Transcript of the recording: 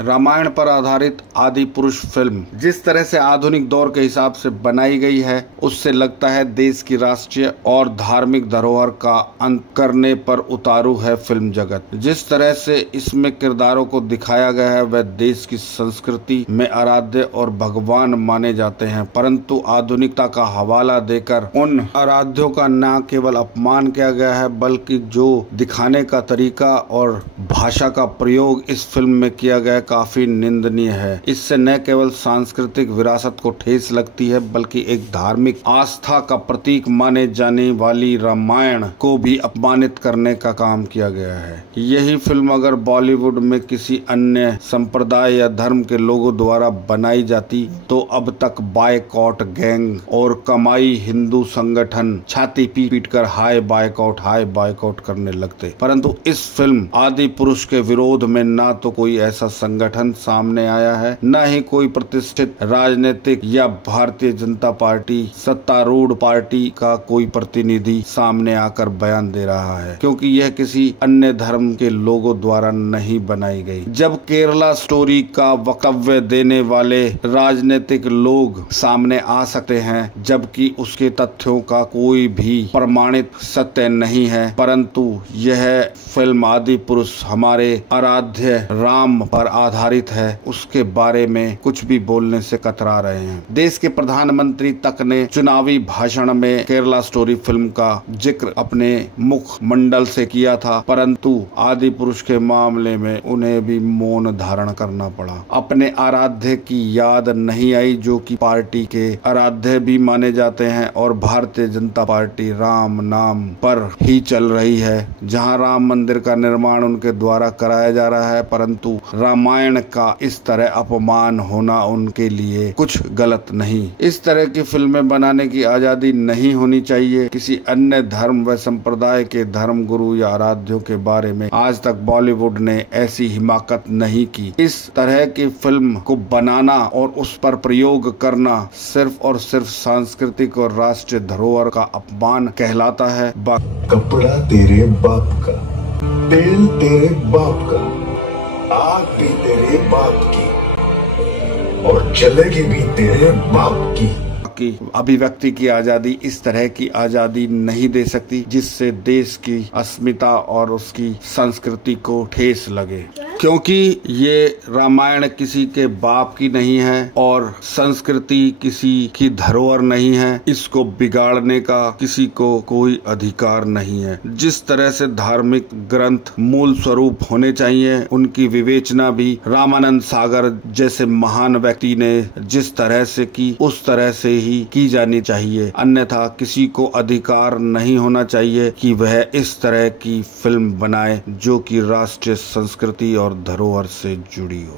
रामायण पर आधारित आदि पुरुष फिल्म जिस तरह से आधुनिक दौर के हिसाब से बनाई गई है, उससे लगता है देश की राष्ट्रीय और धार्मिक धरोहर का अंत करने पर उतारू है फिल्म जगत। जिस तरह से इसमें किरदारों को दिखाया गया है वह देश की संस्कृति में आराध्य और भगवान माने जाते हैं, परंतु आधुनिकता का हवाला देकर उन आराध्यों का न केवल अपमान किया गया है बल्कि जो दिखाने का तरीका और भाषा का प्रयोग इस फिल्म में किया गया काफी निंदनीय है। इससे न केवल सांस्कृतिक विरासत को ठेस लगती है बल्कि एक धार्मिक आस्था का प्रतीक माने जाने वाली रामायण को भी अपमानित करने का काम किया गया है। यही फिल्म अगर बॉलीवुड में किसी अन्य संप्रदाय या धर्म के लोगों द्वारा बनाई जाती तो अब तक बायकॉट गैंग और कमाई हिंदू संगठन छाती पीट कर हाय बायकॉट करने लगते, परंतु इस फिल्म आदि पुरुष के विरोध में ना तो कोई ऐसा संगठन सामने आया है, न ही कोई प्रतिष्ठित राजनीतिक या भारतीय जनता पार्टी सत्तारूढ़ पार्टी का कोई प्रतिनिधि सामने आकर बयान दे रहा है, क्योंकि यह किसी अन्य धर्म के लोगों द्वारा नहीं बनाई गई। जब केरला स्टोरी का वक्तव्य देने वाले राजनीतिक लोग सामने आ सकते हैं जबकि उसके तथ्यों का कोई भी प्रमाणित सत्य नहीं है, परंतु यह फिल्म आदि पुरुष हमारे आराध्य राम पर आधारित है, उसके बारे में कुछ भी बोलने से कतरा रहे हैं। देश के प्रधानमंत्री तक ने चुनावी भाषण में केरला स्टोरी फिल्म का जिक्र अपने मुख मंडल से किया था, परंतु आदि पुरुष के मामले में उन्हें भी मौन धारण करना पड़ा। अपने आराध्य की याद नहीं आई जो कि पार्टी के आराध्य भी माने जाते हैं और भारतीय जनता पार्टी राम नाम पर ही चल रही है, जहां राम मंदिर का निर्माण उनके द्वारा कराया जा रहा है, परंतु रामायण का इस तरह अपमान होना उनके लिए कुछ गलत नहीं। इस तरह की फिल्में बनाने की आजादी नहीं होनी चाहिए। किसी अन्य धर्म व संप्रदाय के धर्म गुरु या आराध्यों के बारे में आज तक बॉलीवुड ने ऐसी हिमाकत नहीं की। इस तरह की फिल्म को बनाना और उस पर प्रयोग करना सिर्फ और सिर्फ सांस्कृतिक और राष्ट्रीय धरोहर का अपमान कहलाता है। कपड़ा तेरे बाप का, तेल तेरे बाप का, आग भी तेरे बाप की और चलेगी भी तेरे बाप की। अभिव्यक्ति की आजादी इस तरह की आजादी नहीं दे सकती जिससे देश की अस्मिता और उसकी संस्कृति को ठेस लगे, क्योंकि ये रामायण किसी के बाप की नहीं है और संस्कृति किसी की धरोहर नहीं है। इसको बिगाड़ने का किसी को कोई अधिकार नहीं है। जिस तरह से धार्मिक ग्रंथ मूल स्वरूप होने चाहिए, उनकी विवेचना भी रामानंद सागर जैसे महान व्यक्ति ने जिस तरह से की उस तरह से ही की जानी चाहिए, अन्यथा किसी को अधिकार नहीं होना चाहिए कि वह इस तरह की फिल्म बनाए जो कि राष्ट्रीय संस्कृति और धरोहर से जुड़ी हो।